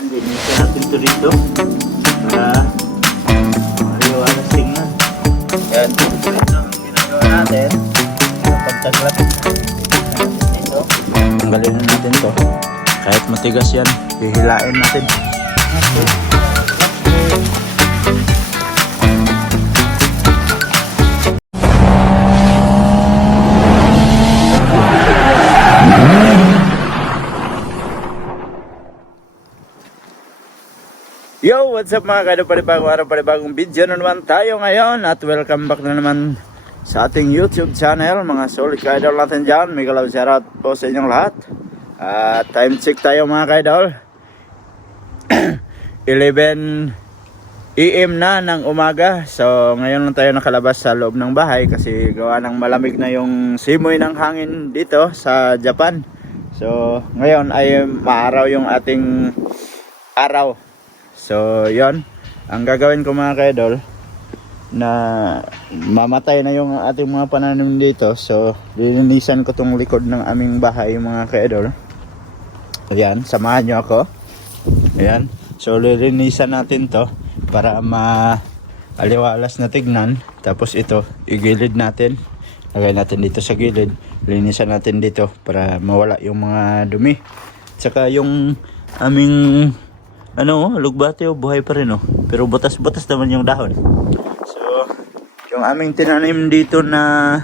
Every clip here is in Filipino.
Yan, linisin natin ito dito. Para maliwalas tingnan. Yan, ito ang ginagawa natin. Pagtaglat dito. Tanggalin na natin to. Kahit matigas yan, hihilain natin. Yo, what's up mga kaido panibagong araw, panibagong video na naman tayo ngayon at welcome back na naman sa ating YouTube channel mga solid kaidol natin dyan. May galaw shoutout po sa inyong lahat. At time check tayo mga kaidol. 11 AM na ng umaga. So ngayon lang tayo nakalabas sa loob ng bahay kasi gawa ng malamig na yung simoy ng hangin dito sa Japan. So ngayon ay maaraw yung ating araw. So, yon Ang gagawin ko mga kaidol na mamatay na yung ating mga pananim dito. So, lilinisan ko tong likod ng aming bahay mga kaidol. Ayan, samahan nyo ako. Ayan. So, lilinisan natin to para ma aliwalas na tignan. Tapos ito, igilid natin. Lagay natin dito sa gilid. Linisan natin dito para mawala yung mga dumi. Tsaka yung aming ano, oh, lugbate oh, buhay pa rin oh. Pero butas-butas naman yung dahon. So, yung aming tinanim dito na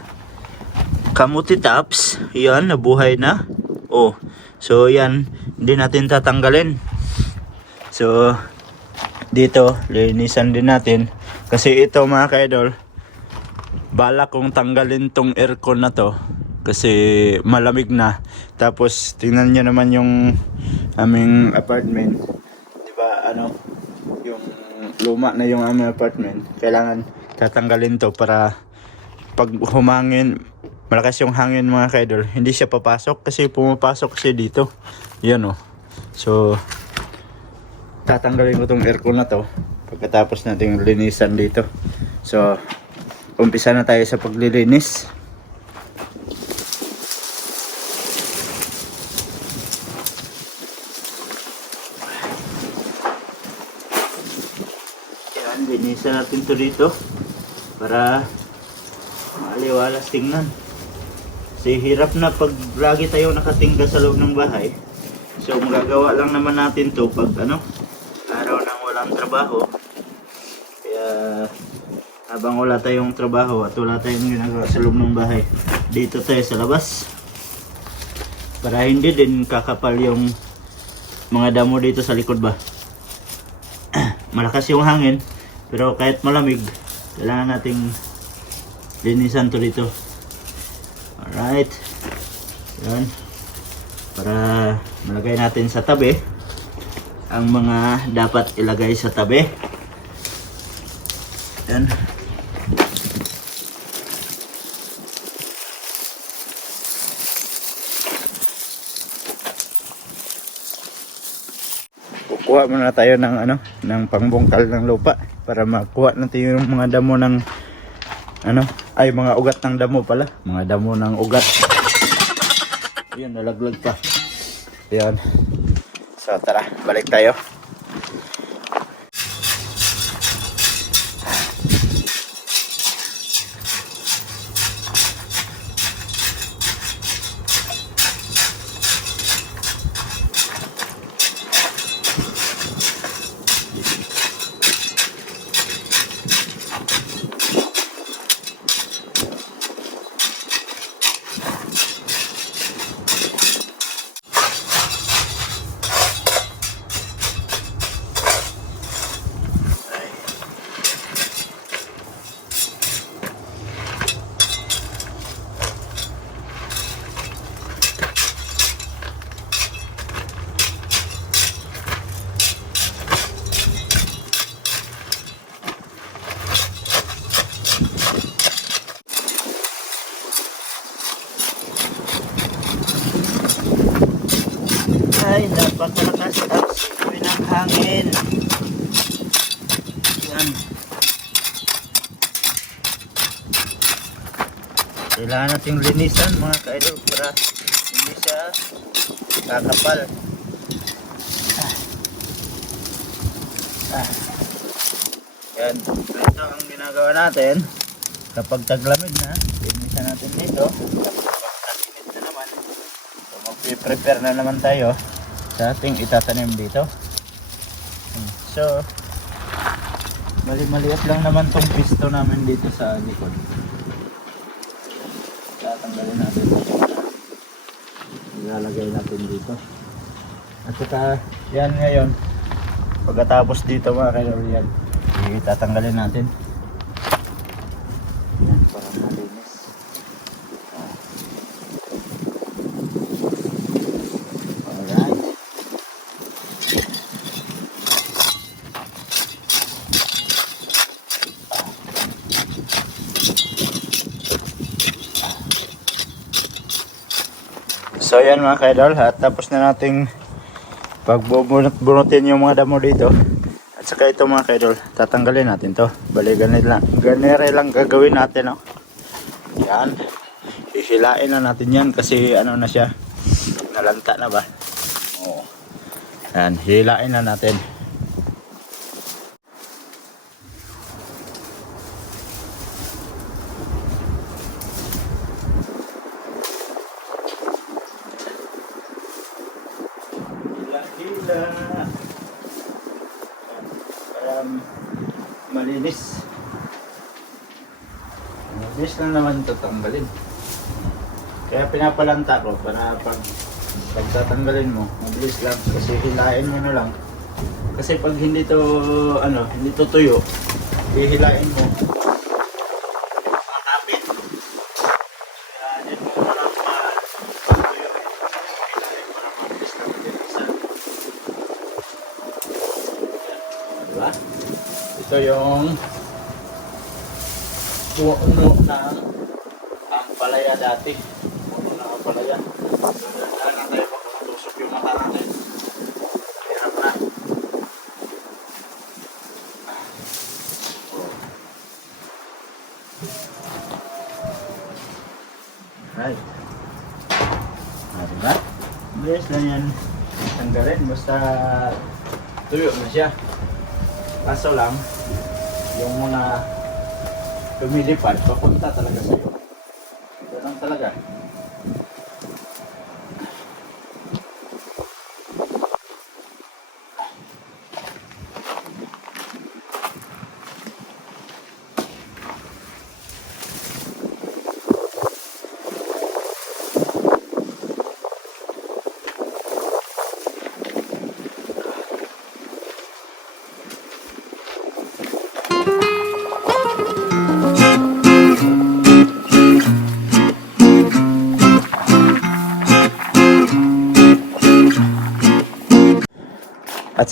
kamuti tops, yan, nabuhay na. Oh, so yan, hindi natin tatanggalin. So, dito, linisan din natin. Kasi ito mga kaidol, bala kong tanggalin tong aircon na to. Kasi malamig na. Tapos, tingnan nyo naman yung aming apartment ano yung luma na yung aming apartment kailangan tatanggalin to para pag humangin malakas yung hangin mga kaidol hindi siya papasok kasi pumapasok siya dito. Yan oh. So tatanggalin ko tong aircon na to pagkatapos nating linisan dito. So umpisa na tayo sa paglilinis Yan, linisan natin to dito para maaliwalas tingnan. Kasi hirap na pag lagi tayo nakatingga sa loob ng bahay. So magagawa lang naman natin to pag ano, araw nang walang trabaho. Kaya habang wala tayong trabaho at wala tayong ginagawa sa loob ng bahay, dito tayo sa labas. Para hindi din kakapal yung mga damo dito sa likod ba malakas yung hangin pero kahit malamig kailangan nating linisan to dito. Alright. Yan. Para malagay natin sa tabi ang mga dapat ilagay sa tabi. Yan kukuha muna tayo ng ano ng pangbungkal ng lupa para makuha natin yung mga damo ng ano ay mga ugat ng damo pala. Mga damo ng ugat. Yun nalaglag pa. Yan so tara balik tayo ay napakalakas ang simoy ng hangin yan kailangan nating linisan mga kaidol para hindi siya kakapal. Yan. Ito ang ginagawa natin. Kapag taglamig na, inisa natin dito. Kapag na naman, so mag-prepare na naman tayo sa ating itatanim dito. So, mali-maliit lang naman tong pisto namin dito sa likod. Tatanggalin natin. Ilalagay natin dito. At saka, yan ngayon, pagkatapos dito mga kailor yan, itatanggalin natin. Yan, para malinis. Ah. Alright. So yan mga kaidol, at tapos na nating pagbubunot-bunutin yung mga damo dito. At saka ito mga kaidol, tatanggalin natin to. Bali ganit lang, ganire lang gagawin natin. No? Yan. Hihilain na natin yan kasi ano na siya, nalanta na ba? Oo. Yan, hihilain na natin. Um, malinis. Malinis lang naman ito tanggalin. Kaya pinapalanta ko para pag pag tatanggalin mo, mabilis lang kasi hilain mo na lang. Kasi pag hindi to ano, hindi to tuyo, hihilain mo. Makapit. Kaya yan mo na lang tuyo. Hihilain mo na mabilis lang din isa. Diba? Ito yung puno ng ang palaya dati. Puno ng ang palaya. Kaya na tayo pag matusok yung mata natin. Hirap na. Right. Ah, diba? Bilis lang yan. Tanggalin. Basta tuyo na siya. Kaso lang, yung mga lumilipad, papunta talaga. Ganun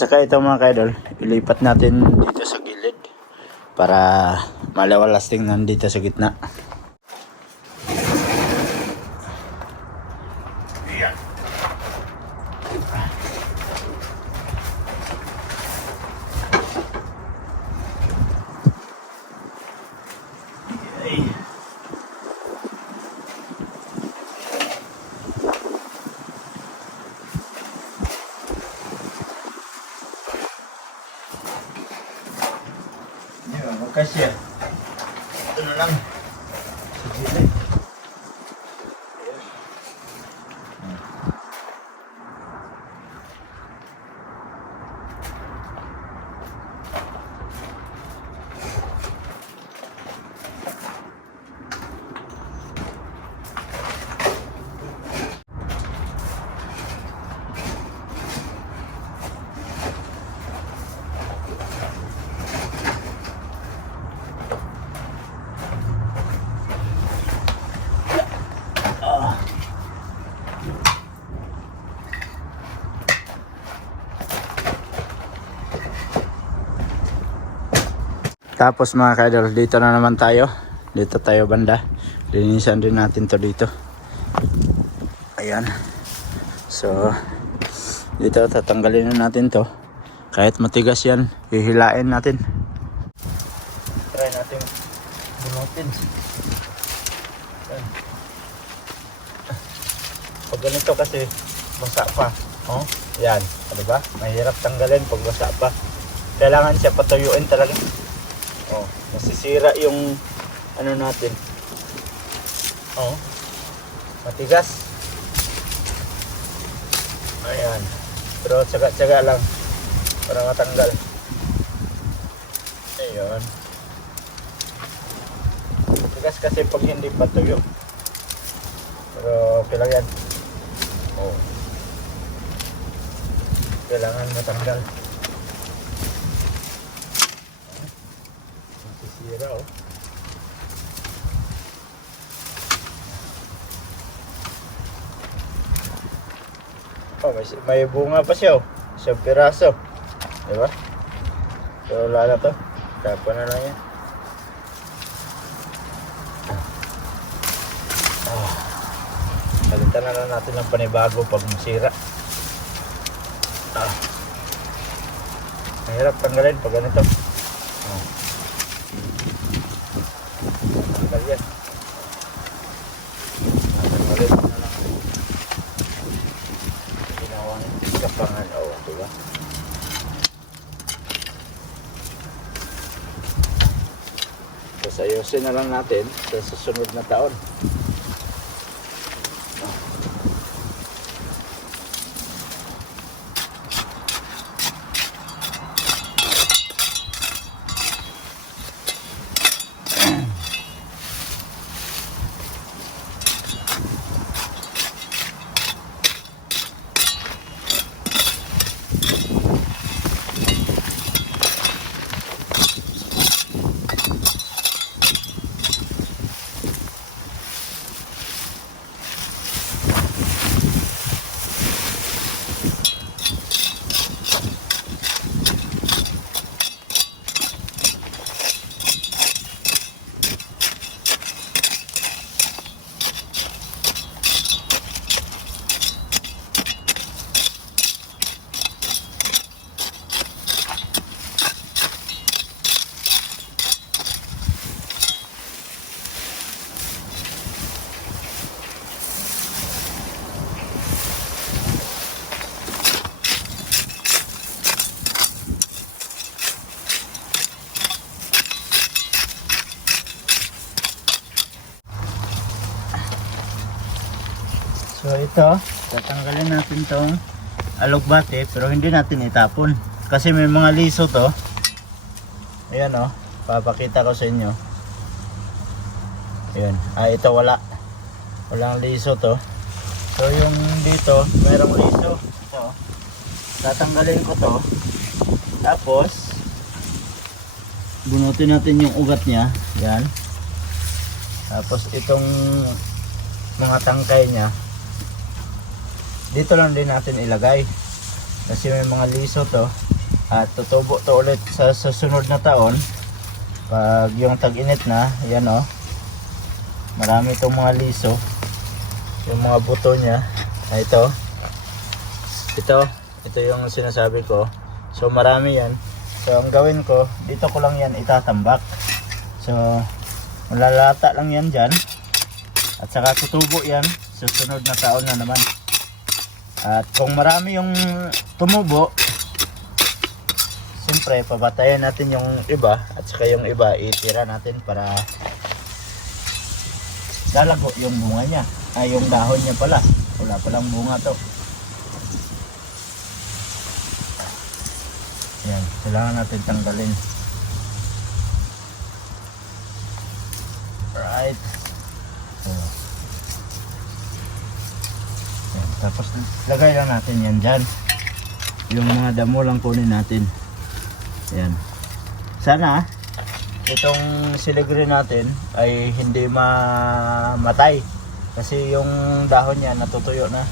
saka ito mga kaidol, ilipat natin dito sa gilid para malawalas tingnan dito sa gitna. Tapos mga kaidol, dito na naman tayo. Dito tayo banda. Linisan din natin to dito. Ayan. So, dito tatanggalin na natin to. Kahit matigas yan, hihilain natin. Try natin bunutin. Ayan. Pag ganito kasi, basa pa. Oh, yan. Ano ba? Mahirap tanggalin pag basa pa. kailangan siya patuyuin talaga. Oh, masisira yung ano natin. Oh. Matigas. Ayan. Pero tsaga-tsaga lang para matanggal. Ayun. Matigas kasi pag hindi patuyo. Pero okay lang yan. Oh. Kailangan matanggal. Masisira oh. Oh, may, may bunga pa siya oh. Isang piraso. Diba? So, wala na to. Tapon na lang yan. Ah. Palitan na lang natin ng panibago pag masira. Ah. Mahirap tanggalin pag ganito. Oh. Tanggal yan. Tanggalin mo na lang. Ginawang kapangan. O, oh, diba? Tapos ayusin na lang natin sa susunod na taon. So ito, tatanggalin natin tong alugbate pero hindi natin itapon. Kasi may mga liso to. Ayan o, papakita ko sa inyo. Ayan, ah ito wala. Walang liso to. So yung dito, merong liso. Ito, tatanggalin ko to. Tapos, bunutin natin yung ugat niya. Yan. Tapos itong mga tangkay niya, dito lang din natin ilagay. Kasi may mga liso to. At tutubo to ulit sa susunod na taon. Pag yung tag-init na yan o. Marami itong mga liso. Yung mga buto niya. Na ito. Ito. Ito yung sinasabi ko. So marami yan. So ang gawin ko dito ko lang yan itatambak. So malalata lang yan dyan. At saka tutubo yan susunod na taon na naman at kung marami yung tumubo, siyempre papatayan natin yung iba at saka yung iba itira natin para lalago yung bunga niya. Ay yung dahon niya pala. Wala palang bunga to. Yan, kailangan natin tanggalin. Right. So, yan. Tapos lagay lang natin yan dyan. Yung mga damo lang kunin natin. Yan. Sana itong siligre natin ay hindi mamatay. Kasi yung dahon niya natutuyo na.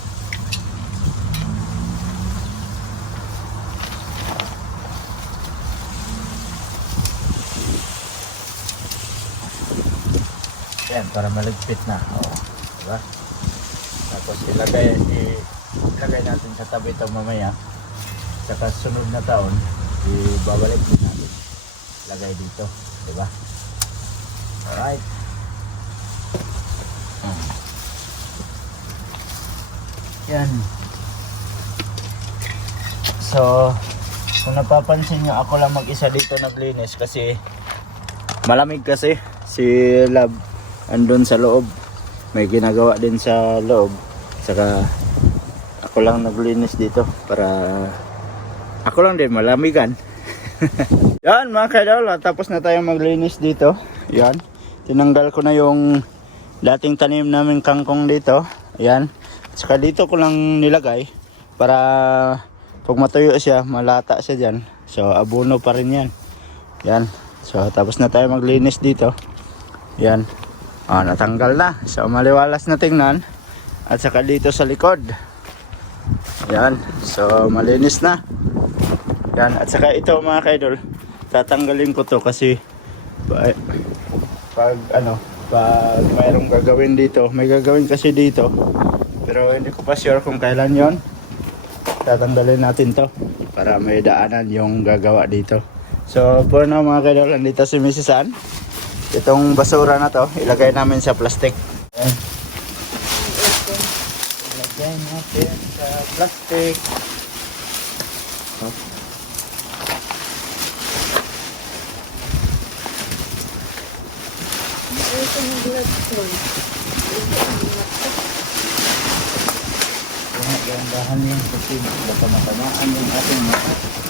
Yan, para maligpit na. Oo. Diba? Tapos ilagay, ilagay natin sa tabi ito mamaya. Saka sunod na taon, ibabalik din natin. Lagay dito. Diba? Alright. Yan. So, Kung napapansin nyo, ako lang mag-isa dito naglinis kasi malamig kasi si Love andun sa loob. May ginagawa din sa loob. Saka ako lang naglinis dito para ako lang din malamigan. Yan mga kaidol, ah, tapos na tayo maglinis dito. Yan. Tinanggal ko na yung dating tanim namin kangkong dito. Yan. Saka dito ko lang nilagay para pag matuyo siya, malata siya dyan. So, abono pa rin yan. Yan. So, tapos na tayo maglinis dito. Yan. Ah, natanggal na. So, maliwalas na tingnan. At saka dito sa likod. Yan. So, malinis na. Yan. At saka ito mga kaidol, tatanggalin ko to kasi pa- pag ano, pag mayroong gagawin dito, may gagawin kasi dito. Pero hindi ko pa sure kung kailan yon tatanggalin natin to para may daanan yung gagawa dito. So, for now mga kaidol, nandito si Mrs. Ann. Itong basura na to, ilagay namin sa plastic. Ayan. Ilagay natin plastic. Kung gandahan yung kasi baka matamaan yung ating mata.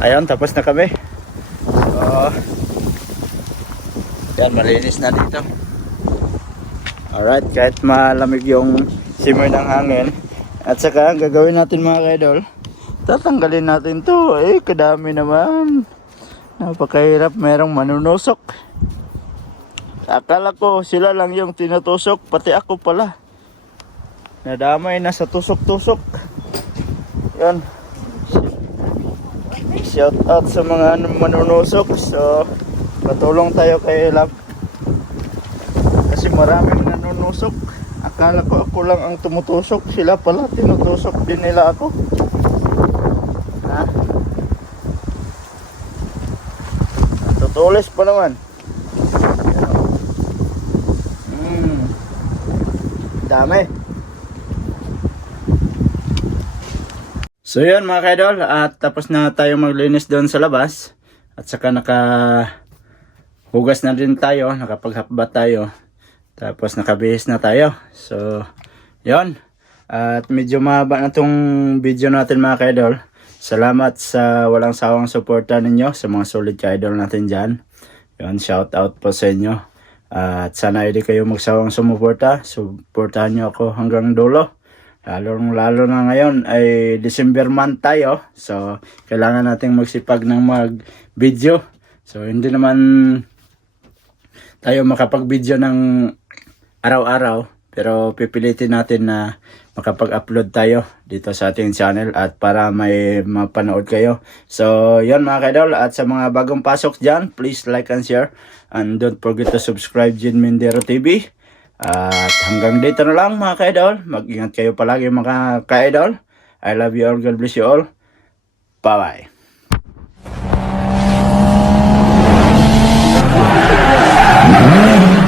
Ayun, tapos na kami. So, yan, malinis na dito. Alright, kahit malamig yung simoy ng hangin. At saka, gagawin natin mga kaidol, tatanggalin natin to. Eh, kadami naman. Napakahirap, merong manunusok. Akala ko sila lang yung tinutusok, pati ako pala. Nadamay na sa tusok-tusok. Yan. Shout out sa mga manunusok. So, patulong tayo kay Love. Kasi maraming nanunusok. Akala ko ako lang ang tumutusok. Sila pala, tinutusok din nila ako. Ha? Tutulis pa naman. Hmm. Dami. So yun mga kaidol, at tapos na tayo maglinis doon sa labas. At saka naka hugas na din tayo, nakapaghapbat tayo. Tapos nakabihis na tayo. So, yun. At medyo mahaba na tong video natin mga kaidol. Salamat sa walang sawang suporta ninyo sa mga solid ka-idol natin dyan. Yun, shout out po sa inyo. At sana hindi kayo magsawang sumuporta. Suportahan nyo ako hanggang dulo. Lalo lalo na ngayon ay December month tayo. So, kailangan nating magsipag ng mag-video. So, hindi naman tayo makapag-video ng araw-araw. Pero pipilitin natin na makapag-upload tayo dito sa ating channel at para may mapanood kayo. So, yun mga kaidol. At sa mga bagong pasok dyan, please like and share. And don't forget to subscribe Jin Mindero TV. At hanggang dito na lang mga ka-idol. Mag-ingat kayo palagi mga ka-idol. I love you all. God bless you all. Bye-bye.